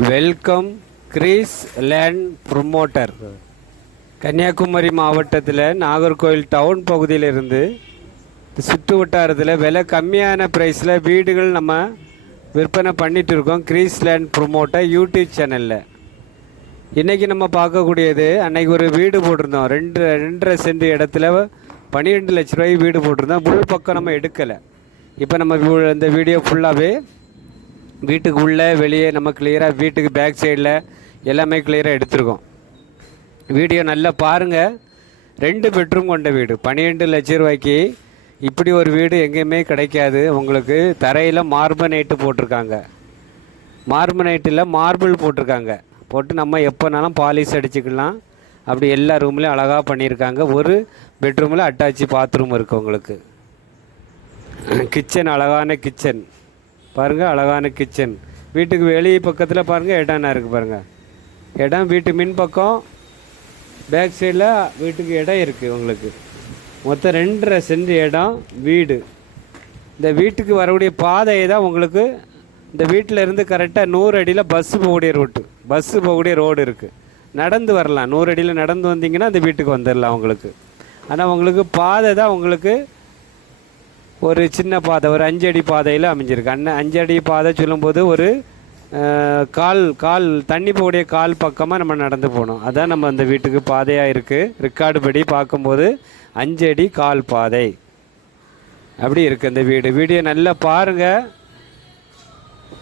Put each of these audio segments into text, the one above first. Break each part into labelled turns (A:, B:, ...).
A: Welcome Greece land promoter. Kanyakumari மாவட்டத்தில் Nagercoil down பகுதியிலிருந்து சுற்று வட்டாரத்தில் விலை கம்மியான ப்ரைஸில் வீடுகள் நம்ம விற்பனை பண்ணிட்டு இருக்கோம் கிரீஸ் லேண்ட் ப்ரொமோட்டர் யூடியூப் சேனலில். இன்றைக்கி நம்ம பார்க்கக்கூடியது அன்னைக்கு ஒரு வீடு போட்டிருந்தோம். ரெண்டு ரெண்டரை சென்ட் இடத்துல பன்னிரெண்டு லட்ச ரூபாய் வீடு போட்டிருந்தோம். முழு பக்கம் நம்ம எடுக்கலை. இப்போ நம்ம இந்த வீடியோ ஃபுல்லாகவே வீட்டுக்கு உள்ளே வெளியே நம்ம கிளியராக வீட்டுக்கு பேக் சைடில் எல்லாமே கிளியராக எடுத்திருக்கோம். வீடியோ நல்லா பாருங்கள் ரெண்டு பெட்ரூம் கொண்ட வீடு. பன்னிரெண்டு லட்ச ரூபாய்க்கு இப்படி ஒரு வீடு எங்கேயுமே கிடைக்காது. உங்களுக்கு தரையில் மார்பனைட்டு போட்டிருக்காங்க. மார்பனைட்டில் மார்பிள் போட்டிருக்காங்க. போட்டு நம்ம எப்போனாலும் பாலிஷ் அடிச்சுக்கலாம். அப்படி எல்லா ரூம்லேயும் அழகாக பண்ணியிருக்காங்க. ஒரு பெட்ரூமில் அட்டாச்சு பாத்ரூம் இருக்குது உங்களுக்கு. கிச்சன் அழகான கிச்சன் பாருங்கள் அழகான கிச்சன் வீட்டுக்கு வெளியே பக்கத்தில் பாருங்கள் இடம்னா இருக்குது பாருங்கள் இடம் வீட்டு மின் பக்கம் பேக் சைடில் வீட்டுக்கு இடம் இருக்குது உங்களுக்கு. மொத்தம் ரெண்டரை சென்ட் இடம் வீடு. இந்த வீட்டுக்கு வரக்கூடிய பாதையை தான் உங்களுக்கு இந்த வீட்டில் இருந்து கரெக்டாக நூறு அடியில் பஸ்ஸு போகக்கூடிய ரோட்டு பஸ்ஸு போகக்கூடிய ரோடு இருக்குது நடந்து வரலாம். நூறு அடியில் நடந்து வந்தீங்கன்னா அந்த வீட்டுக்கு வந்துடலாம் உங்களுக்கு. ஆனால் உங்களுக்கு பாதை தான் உங்களுக்கு ஒரு சின்ன பாதை ஒரு அஞ்சடி பாதையில் அமைஞ்சிருக்கு. அண்ணன் அஞ்சடி பாதை சொல்லும்போது ஒரு கால் கால் தண்ணி போகக்கூடிய கால் பக்கமாக நம்ம நடந்து போகணும். அதான் நம்ம அந்த வீட்டுக்கு பாதையாக இருக்குது ரெக்கார்டு படி பார்க்கும்போது அஞ்சடி கால் பாதை. அப்படி இருக்குது இந்த வீடு. வீடியோ நல்லா பாருங்கள்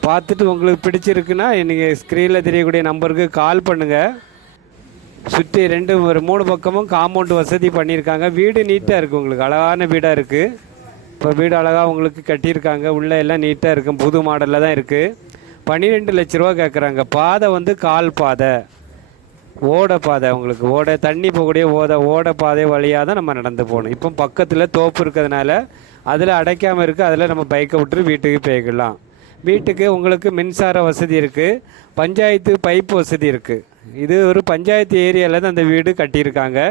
A: பார்த்துட்டு உங்களுக்கு பிடிச்சிருக்குன்னா நீங்கள் ஸ்க்ரீனில் தெரியக்கூடிய நம்பருக்கு கால் பண்ணுங்கள் சுற்றி ரெண்டு ஒரு மூணு பக்கமும் காம்பவுண்ட் வசதி பண்ணியிருக்காங்க. வீடு நீட்டாக இருக்குது உங்களுக்கு. அழகான வீடாக இருக்குது இப்போ வீடு அழகாக உங்களுக்கு கட்டியிருக்காங்க. உள்ளே எல்லாம் நீட்டாக இருக்கும் புது மாடலில் தான் இருக்குது பன்னிரெண்டு லட்ச ரூபா கேட்குறாங்க பாதை வந்து கால் பாதை. ஓடை பாதை உங்களுக்கு. ஓடை தண்ணி போகக்கூடிய ஓதை ஓடை பாதை வழியாக தான் நம்ம நடந்து போகணும். இப்போ பக்கத்தில் தோப்பு இருக்கிறதுனால அதில் அடைக்காமல் இருக்குது அதில் நம்ம பைக்கை விட்டு வீட்டுக்கு போய்க்கலாம் வீட்டுக்கு உங்களுக்கு மின்சார வசதி இருக்குது பஞ்சாயத்து பைப் வசதி இருக்குது இது ஒரு பஞ்சாயத்து ஏரியாவில் தான் அந்த வீடு கட்டியிருக்காங்க.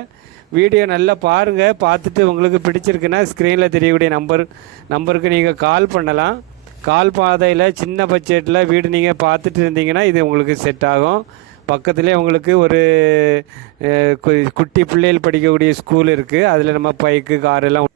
A: வீடியோ நல்லா பாருங்கள் பார்த்துட்டு உங்களுக்கு பிடிச்சிருக்குன்னா ஸ்க்ரீனில் தெரியக்கூடிய நம்பர் நம்பருக்கு நீங்கள் கால் பண்ணலாம். கால் பாதையில் சின்ன பட்ஜெட்டில் வீடு நீங்கள் பார்த்துட்டு இருந்தீங்கன்னா இது உங்களுக்கு செட் ஆகும். பக்கத்துலேயே உங்களுக்கு ஒரு கு- குட்டி பிள்ளைகள் படிக்கக்கூடிய ஸ்கூல் இருக்குது அதில் நம்ம பைக்கு கார் எல்லாம்